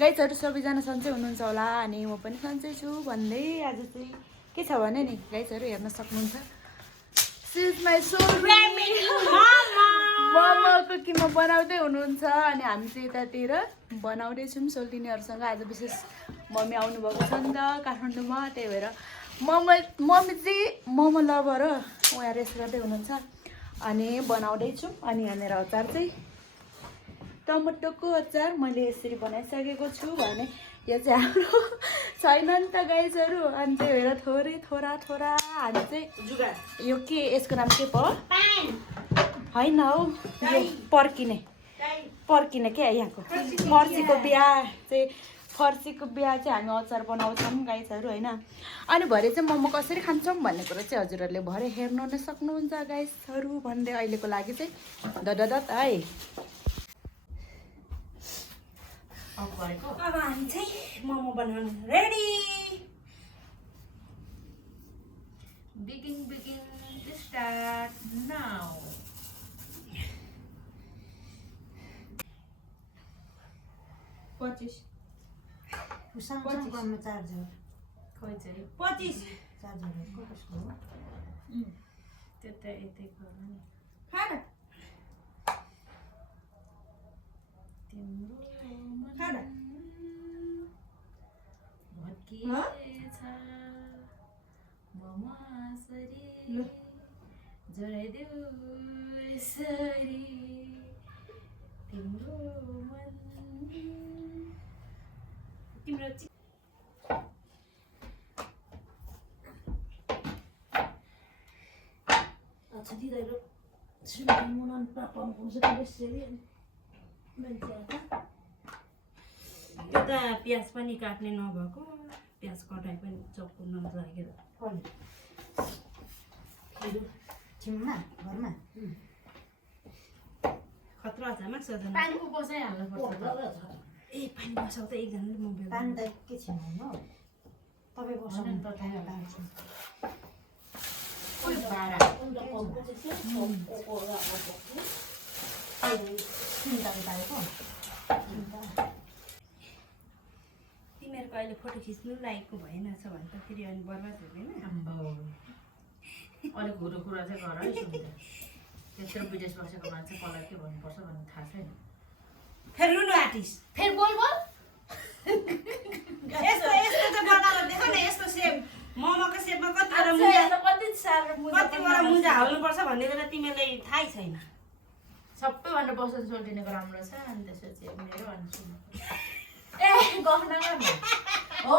गाइजहरू सबैजना सन्चै हुनुहुन्छ होला अनि म पनि सन्चै छु भन्दै आज चाहिँ के छ भने नि गाइजहरू हेर्न सक्नुहुन्छ मोमोको किमा बनाउँदै हुनुहुन्छ अनि हामी चाहिँ यतातिर बनाउँदैछौँ सोल्टिनीहरूसँग आज विशेष मम्मी आउनुभएको छ नि त काठमाडौँमा त्यही भएर मम्मी चाहिँ मोमो लभर हो उहाँ रेस्ट गर्दै हुनुहुन्छ अनि बनाउँदैछौँ अनि यहाँ मेरो अचार चाहिँ टमाटोको अचार मैले यसरी बनाइसकेको छु भने यो चाहिँ हाम्रो छैन नि त गाइजहरू अनि त्यही भएर थोरै थोरा हामी चाहिँ यो के यसको नाम के पो होइन हौ यो पर्किने क्या यहाँको फर्सीको बिहा चाहिँ हामी अचार बनाउँछौँ गाइजहरू होइन अनि भरे चाहिँ मोमो कसरी खान्छौँ भन्ने कुरो चाहिँ हजुरहरूले भरे हेर्नु नै सक्नुहुन्छ गाइजहरू भन्दै अहिलेको लागि चाहिँ ददत है अब हामी चाहिँ मोमो बनाउनु ready begin to start now 25 सानो चार्जर खोइ चाहिँ 25 चार्जरको कसको हो त्यो त यतै गर्नु नि खाना तिम्रो खाना भत्किएछ ममासरी जोडाइदेऊ यसरी तिम्रो मन तिम्रो अच्छा दिदीहरु सुन मन पापाउनु पर्छ त्यसरी यो त प्याज पनि काट्ने नभएको प्याज कटाइ पनि चक्कु नलागेर छिममा घरमा खतरा छ मा सजना पानी पो बसाइहाल्नु पर्छ ए पानी बसाउ त एकजनाले मोबाइल पानी त के छिमाउनु हो तपाईँ बसाउनु त थाहा ओइ बारा तिमीहरूको अहिले फोटो खिच्नु लागेको भएन छ भने त फेरि अनि बर्बाद हुँदैन अलिक हुरो कुरा चाहिँ गर है सुन्दा त्यत्रो विदेश बसेको मान्छे कसलाई के भन्नुपर्छ भन्ने थाहा छैन फेरि रुनु आर्टिस्ट फेरि बोल यस्तो त बनाएर देख न यस्तो सेप मोमोको सेपमा कतिवटा मुजा हाल्नुपर्छ भन्ने कुरा तिमीलाई थाहै छैन सबैभन्दा बसन सोल्टिनेको राम्रो छ अनि त्यसपछि मेरो अनि सुन्नु ए गफ नगर्नु हो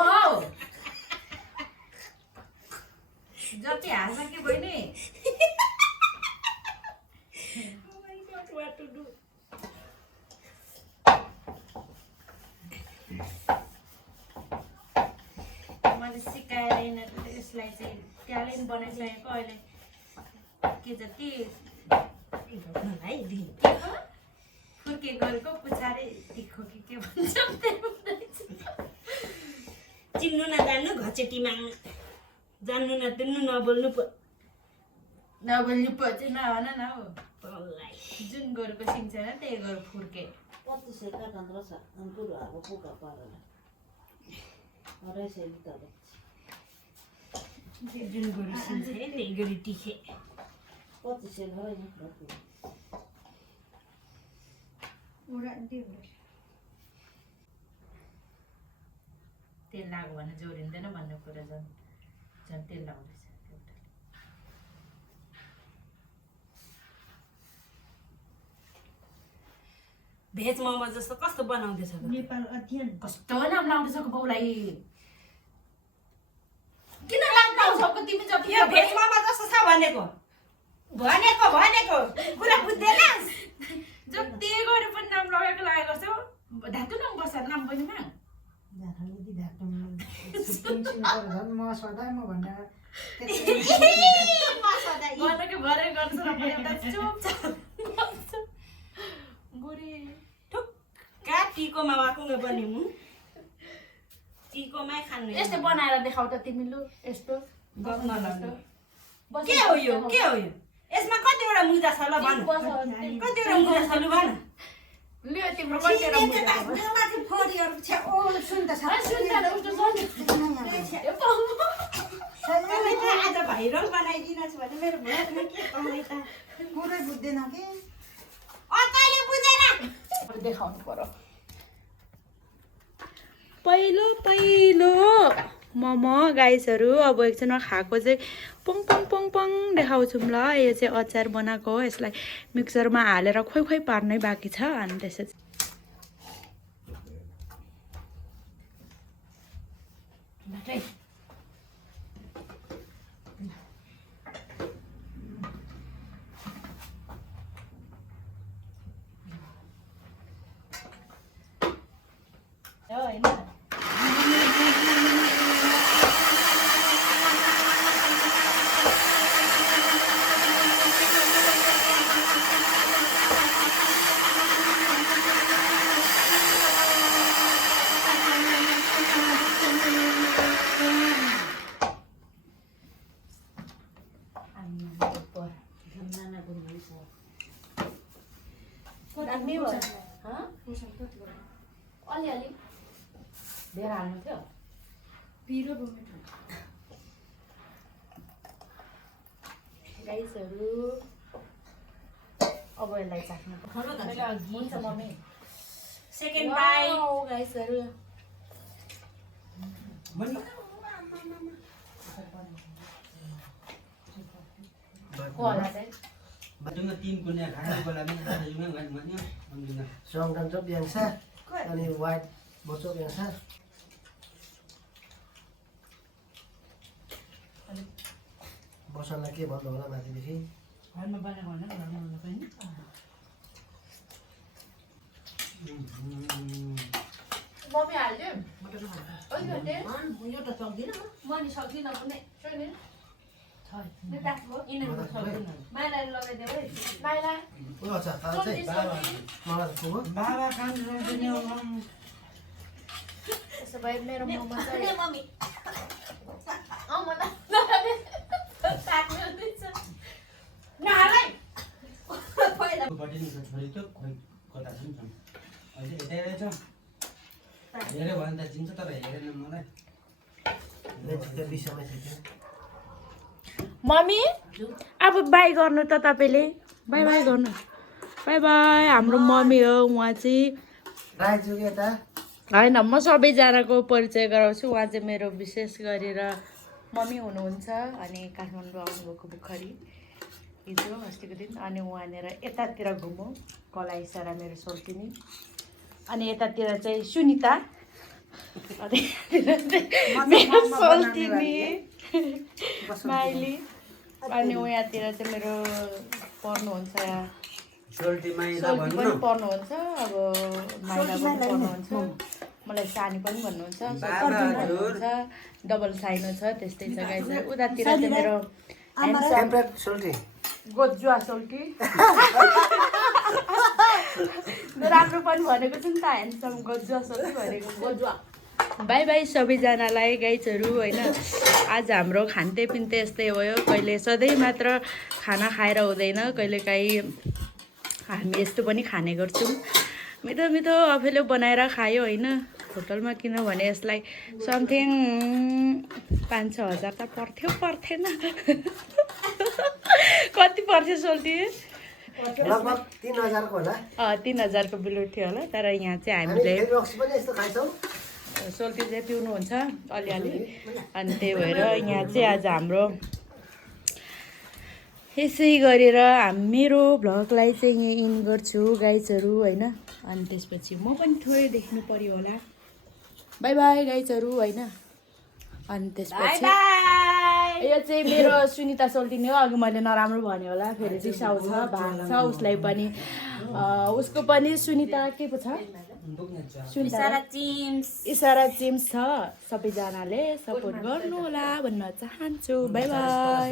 जति हाल्छ कि बहिनी मैले सिकाएर यसलाई चाहिँ ट्यालेन्ट बनाइसकेको अहिले के जति फुर्के गरेको पुछारे तिखो के भन्छ चिन्नु नजान्नु घचेटी माग्नु जान्नु नतिन्नु नबोल्नु नबोल्नु पछि नभन न हौ जुन गोरुको सिङ छैन त्यही गोरु फुर्के 25 काटन रहेछ अनि पुरो अब पुका पारेर अरे लिटर जुन गोरु सिङ छ त्यही गोरु टिखे 25 भयो नि तेल लाग्यो भने जोडिँदैन भन्ने कुरा झन् तेल लाउँदैछ भेज मोमो जस्तो कस्तो बनाउँदैछ नेपाल अध्ययन कस्तो नाम लाउँदैछ बाउलाई किन नाम लाउँछौ तिमी जति यो भेज मोमो जस्तो छ भनेको कुरा बुझ्दैनस् जति गरे पनि नाम लगाएको लागेको गर्छौ धातु नाम बस्छ नाम पनि मा झाखाले धाटो म सधैँ म भनेर गर्नकै भरे गर्छ र म एउटा चुपचाप बुढी ठुक्का टिकोमा वाकुङ्गे पनि हुँ टिकोमै खानु यस्तो बनाएर देखाउ त तिमी लु यस्तो गफ नलाग्नु के हो यो यसमा कतिवटा मुजा छ ल भन कतिवटा मुजा छ लु भन लियो तिम्रो कतिवटा मुजा माथि फोरीहरु छ ओ आज भाइरल बनाइदिनुहोस् भने मेरो भोटमा के पाउने त पुरै बुझ्दैन कि तैँले बुझेन देखाउनु पर्यो पहिलो पहिलो मोमो गाइसहरू अब एकछिनमा खाएको चाहिँ पङ पङ पङ पङ देखाउँछौँ ल यो चाहिँ अचार बनाएको हो यसलाई मिक्सरमा हालेर खोइ खोइ पार्नै बाँकी छ अनि त्यसपछि होइन अलिअलि धेरै हाल्नु थियो पिरो टमेटो गाइसहरू अब यसलाई चाख्नु हुन्छ मम्मी सेकेन्ड बाई गाइसहरू होला चाहिँ Bajungan tim punya kan bola ni ada juga enggak namanya bajungan. Song dan chop yang sah अनि white bosok yang sah बसनलाई के भन्नु होला माथिदेखि घरमा बनाएको होइन घरमा होला पनि मम्मी हाल्यो यो त सक्दिनँ म नि सक्दिनँ पनि यिनीहरू सक्दिनँ माइलाई लगाइदेऊ है माइला ओ अच्छा ताल चाहिँ मलाई त पुग्यो Bawa kan dunia त्यसो भए मेरो मोमो चाहिँ मम्मी मलाई नहालै पहिला बटन छोरी त्यो खोइ कता छ नि अहिले यतै रहेछ हेऱ्यो भने त चिन्छ तर हेरेन मलाई त्यो विषयमा चाहिँ मम्मी अब बाई गर्नु त तपाईँले बाई बाई गर्नु बाई बाई हाम्रो मम्मी हो उहाँ चाहिँ राइजु के त होइन म सबैजनाको परिचय गराउँछु उहाँ चाहिँ मेरो विशेष गरेर मम्मी हुनुहुन्छ अनि काठमाडौँ आउनुभएको भर्खरै हिजो अस्तिको दिन अनि उहाँनिर यतातिर घुमौँ कलाई सारा मेरो सोल्टिनी अनि यतातिर चाहिँ सुनिता अनि मेरो सोल्टिनी माइली अनि उहाँतिर चाहिँ मेरो पढ्नुहुन्छ सोल्टी माइला सोल्टी भन्नु पनि पढ्नुहुन्छ अब माइला पनि पढ्नुहुन्छ मलाई सानी पनि भन्नुहुन्छ भन्नुहुन्छ डबल साइनो छ त्यस्तै छ गाइस उतातिर चाहिँ मेरो टेम्परेट सोल्टी गोजुवा सोल्टी राम्रो पनि भनेको छु नि त ह्यान्डसम गोजुवा सोल्टी भनेको गोजुवा बाई बाई सबैजनालाई गाइजहरू होइन आज हाम्रो खान्ते पिन्ते यस्तै भयो कहिले सधैँ मात्र खाना खाएर हुँदैन कहिलेकाहीँ हामी यस्तो पनि खाने गर्छौँ मिठो मिठो अफेलो बनाएर खायो होइन होटलमा किनभने यसलाई समथिङ 5-6 हजार त पर्थेन कति पर्थ्यो सोल्टी लगभग 3000 को होला 3000 को बिल उठ्यो होला तर यहाँ चाहिँ हामीले फेरि रक्सी पनि यस्तो खान्छौ सोल्टी चाहिँ पिउनुहुन्छ अलिअलि अनि त्यही भएर यहाँ चाहिँ आज हाम्रो यसै गरेर मेरो भ्लगलाई चाहिँ यहाँ इन गर्छु गाइजहरू होइन अनि त्यसपछि म पनि थोरै देख्नु पर्यो होला बाई बाई गाइजहरू होइन अनि त्यसपछि यो चाहिँ मेरो सुनिता सोल्टिनी हो अघि मैले नराम्रो भने होला फेरि रिसाउँछ भाग्छ उसलाई पनि उसको पनि सुनिता के पो छ इसारा चिम्स छ सबैजनाले सपोर्ट गर्नु होला भन्न चाहन्छु बाई बाई